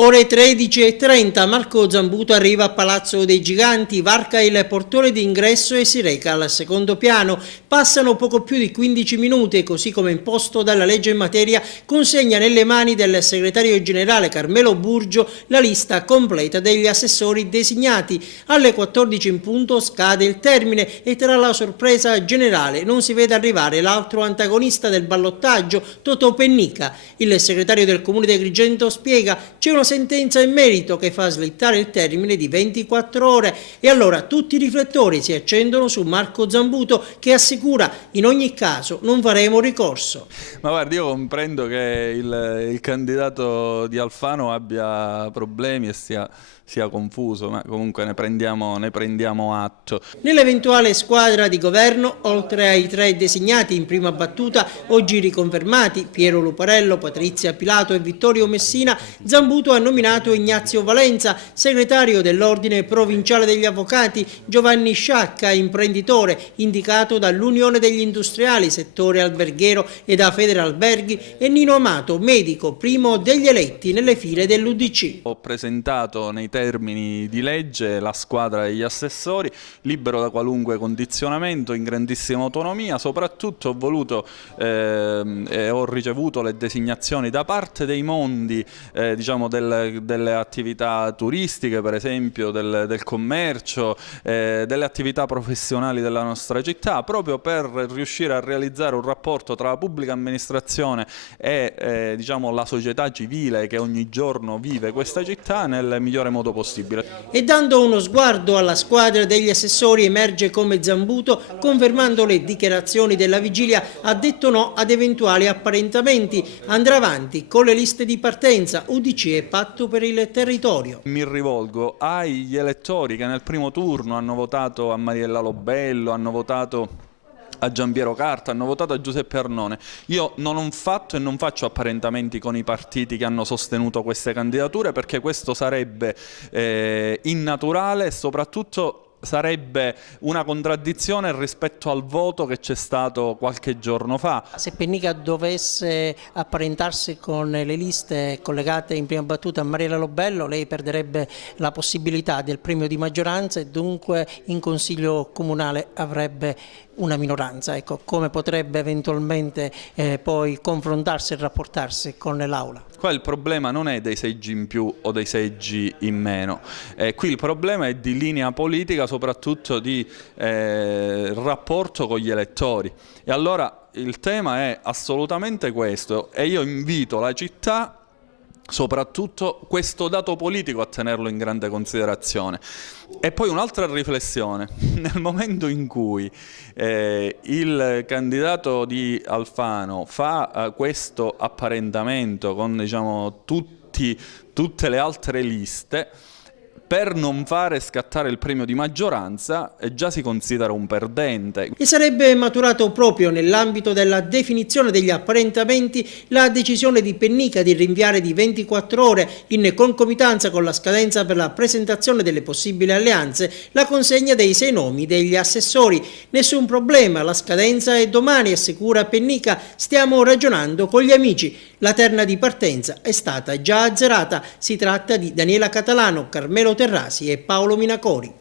Ore 13:30, Marco Zambuto arriva a Palazzo dei Giganti, varca il portone d'ingresso e si reca al secondo piano. Passano poco più di 15 minuti e, così come imposto dalla legge in materia, consegna nelle mani del segretario generale Carmelo Burgio la lista completa degli assessori designati. Alle 14 in punto scade il termine e, tra la sorpresa generale, non si vede arrivare l'altro antagonista del ballottaggio, Totò Pennica. Il segretario del comune di Agrigento spiega: c'è una sentenza in merito che fa slittare il termine di 24 ore e allora tutti i riflettori si accendono su Marco Zambuto, che assicura: in ogni caso non faremo ricorso. Ma guardi, io comprendo che il candidato di Alfano abbia problemi e sia confuso, ma comunque ne prendiamo atto. Nell'eventuale squadra di governo, oltre ai 3 designati in prima battuta, oggi riconfermati, Piero Luparello, Patrizia Pilato e Vittorio Messina, Zambuto ha nominato Ignazio Valenza, segretario dell'Ordine Provinciale degli Avvocati, Giovanni Sciacca, imprenditore, indicato dall'Unione degli Industriali, settore alberghiero e da Federalberghi, e Nino Amato, medico, primo degli eletti nelle file dell'UDC. Ho presentato nei termini di legge la squadra degli assessori, libero da qualunque condizionamento, in grandissima autonomia. Soprattutto ho voluto e ho ricevuto le designazioni da parte dei mondi diciamo delle attività turistiche, per esempio del commercio, delle attività professionali della nostra città, proprio per riuscire a realizzare un rapporto tra la pubblica amministrazione e diciamo la società civile che ogni giorno vive questa città nel migliore modo possibile. E dando uno sguardo alla squadra degli assessori emerge come Zambuto, confermando le dichiarazioni della vigilia, ha detto no ad eventuali apparentamenti, andrà avanti con le liste di partenza, UDC e Patto per il Territorio. Mi rivolgo agli elettori che nel primo turno hanno votato a Mariella Lobello, hanno votato a Giampiero Carta, hanno votato a Giuseppe Arnone. Io non ho fatto e non faccio apparentamenti con i partiti che hanno sostenuto queste candidature, perché questo sarebbe innaturale e soprattutto sarebbe una contraddizione rispetto al voto che c'è stato qualche giorno fa. Se Pennica dovesse apparentarsi con le liste collegate in prima battuta a Mariella Lobello, lei perderebbe la possibilità del premio di maggioranza e dunque in Consiglio Comunale avrebbe una minoranza. Ecco, come potrebbe eventualmente poi confrontarsi e rapportarsi con l'Aula? Qua il problema non è dei seggi in più o dei seggi in meno, qui il problema è di linea politica, soprattutto di rapporto con gli elettori. E allora il tema è assolutamente questo, e io invito la città, soprattutto questo dato politico, a tenerlo in grande considerazione. E poi un'altra riflessione: nel momento in cui il candidato di Alfano fa questo apparentamento con, diciamo, tutte le altre liste, per non fare scattare il premio di maggioranza, già si considera un perdente. E sarebbe maturato proprio nell'ambito della definizione degli apparentamenti la decisione di Pennica di rinviare di 24 ore, in concomitanza con la scadenza per la presentazione delle possibili alleanze, la consegna dei 6 nomi degli assessori. Nessun problema, la scadenza è domani, assicura Pennica, stiamo ragionando con gli amici. La terna di partenza è stata già azzerata, si tratta di Daniela Catalano, Carmelo Terrasi e Paolo Minacori.